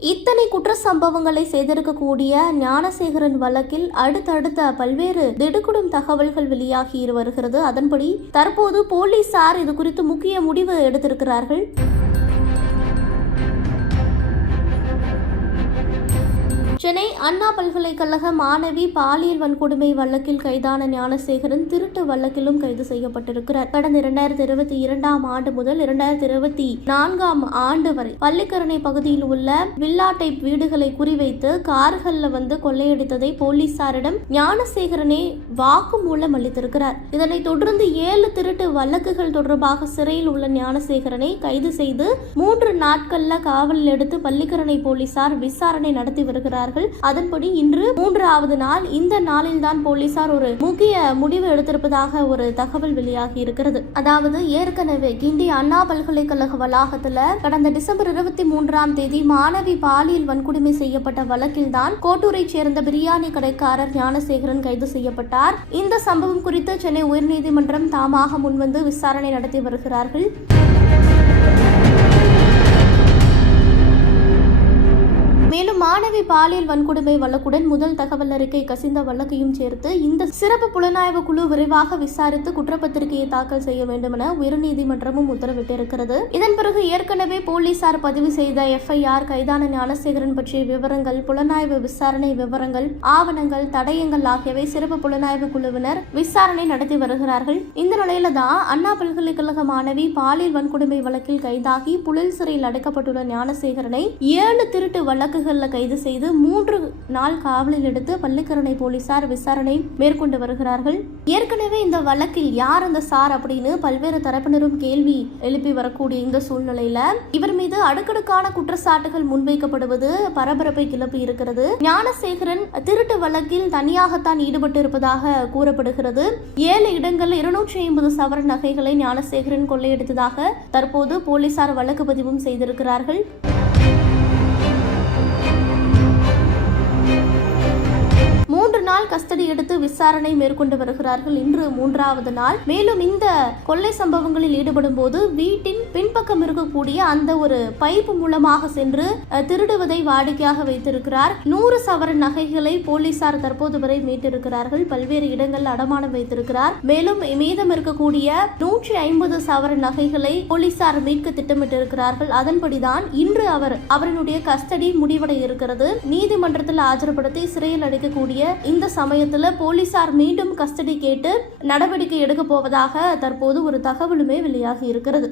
இத்தனை குற்ற சம்பவங்களை செய்திருக்கக்கூடிய ஞானசேகரன் வழக்கில் அடுத்தடுத்த பல்வேறு திடுக்குடும் தகவல்கள் வெளியாகி வருகிறது. அதன்படி தற்போது போலீசார் இது குறித்து முக்கிய முடிவு எடுத்திருக்கிறார்கள். சென்னை அண்ணா பல்கலைக்கழக மாணவி பாலியல் வன்கொடுமை வழக்கில் கைதான ஞானசேகரன் திருட்டு வழக்கிலும் கைது செய்யப்பட்டிருக்கிறார். கடந்த இரண்டாயிரத்தி இருபத்தி இரண்டாம் ஆண்டு முதல் இரண்டாயிரத்தி இருபத்தி நான்காம் ஆண்டு வரை பள்ளிக்கரணை பகுதியில் உள்ள வில்லா டைப் வீடுகளை குறிவைத்து கார்களில் வந்து கொள்ளையடித்ததை போலீசாரிடம் ஞானசேகரனே வாக்குமூலம் அளித்திருக்கிறார். இதனைத் தொடர்ந்து ஏழு திருட்டு வழக்குகள் தொடர்பாக சிறையில் உள்ள ஞானசேகரனை கைது செய்து மூன்று நாட்கள்ல காவலில் எடுத்து பள்ளிக்கரணை போலீசார் விசாரணை நடத்தி வருகிறார். வருகிறார்கள் அதன்படி இன்று மூன்றாவது நாள். இந்த நாளில்தான் போலீசார் ஒரு முக்கிய முடிவு எடுத்திருப்பதாக ஒரு தகவல் வெளியாகி இருக்கிறது. அதாவது ஏற்கனவே கிண்டி அண்ணா பல்கலைக்கழக வளாகத்துல கடந்த டிசம்பர் இருபத்தி மூன்றாம் தேதி மாணவி பாலியல் வன்கொடுமை செய்யப்பட்ட வழக்கில்தான் கோட்டூரை சேர்ந்த பிரியாணி கடைக்காரர் ஞானசேகரன் கைது செய்யப்பட்டார். இந்த சம்பவம் குறித்து சென்னை உயர்நீதிமன்றம் தாமாக முன்வந்து விசாரணை நடத்தி வருகிறார்கள். பாலியல் வன்கொடுமை வழக்குடன் முதல் தகவல் அறிக்கை கசிந்த வழக்கையும் சேர்த்து இந்த சிறப்பு புலனாய்வு குழு விரைவாக விசாரித்து குற்றப்பத்திரிகையை தாக்கல் செய்ய வேண்டும் என உயர்நீதிமன்றமும் உத்தரவிட்டிருக்கிறது. இதன் பிறகு ஏற்கனவே போலீசார் பதிவு செய்த எஃப்ஐஆர் கைதான ஞானசேகரன் பற்றிய விவரங்கள் புலனாய்வு விசாரணை விவரங்கள் ஆவணங்கள் தடயங்கள் ஆகியவை சிறப்பு புலனாய்வு குழுவினர் விசாரணை நடத்தி வருகிறார்கள். இந்த நிலையில தான் அண்ணா பல்கலைக்கழக மாணவி பாலியல் வன்கொடுமை வழக்கில் கைதாகி புழல் சிறையில் அடைக்கப்பட்டுள்ள ஞானசேகரனை ஏழு திருட்டு வழக்குகளில் கைது செய்து மூன்று நாள் காவலில் எடுத்து பள்ளிக்கரணை போலீசார் விசாரணை மேற்கொண்டு வருகிறார்கள். ஏற்கனவே இந்த வழக்கில் யார் அந்த சார் அப்படின்னு பல்வேறு தரப்பினரும் கேள்வி எழுப்பி வரக்கூடிய இந்த சூழ்நிலையில இவர் மீது அடுக்கடுக்கான குற்றச்சாட்டுகள் முன்வைக்கப்படுவது பரபரப்பை கிளப்பி இருக்கிறது. ஞானசேகரன் திருட்டு வழக்கில் தனியாகத்தான் ஈடுபட்டு இருப்பதாக கூறப்படுகிறது. ஏழு இடங்களில் இருநூற்றி ஐம்பது சவரன் நகைகளை ஞானசேகரன் கொள்ளையடித்ததாக தற்போது போலீசார் வழக்கு பதிவும் செய்திருக்கிறார்கள். கஸ்டடி எடுத்து விசாரணை மேற்கொண்டு வருகிறார்கள் இன்று மூன்றாவது நாள். மேலும் இந்த கொள்ளை சம்பவங்களில் ஈடுபடும் போது வீட்டின் பின்பக்கம் இருக்கக்கூடிய அந்த ஒரு பைப்பு மூலமாக சென்று திருடுவதை வாடிக்கையாக வைத்திருக்கிறார். நூறு சவரன் நகைகளை போலீசார் தற்போது வரை மீட்டிருக்கிறார்கள். பல்வேறு இடங்களில் அடமானம் வைத்திருக்கிறார். மேலும் மீதம் இருக்கக்கூடிய நூற்றி ஐம்பது சவரன் நகைகளை போலீசார் மீட்க திட்டமிட்டிருக்கிறார்கள். அதன்படிதான் இன்று அவர் அவரினுடைய கஸ்டடி முடிவடைய இருக்கிறது நீதிமன்றத்தில் ஆஜர்படுத்தி சிறையில் அடைக்கக்கூடிய இந்த சமயத்தில் போலீசார் மீண்டும் கஸ்டடி கேட்டு நடவடிக்கை எடுக்க போவதாக தற்போது ஒரு தகவலுமே வெளியாகி இருக்கிறது.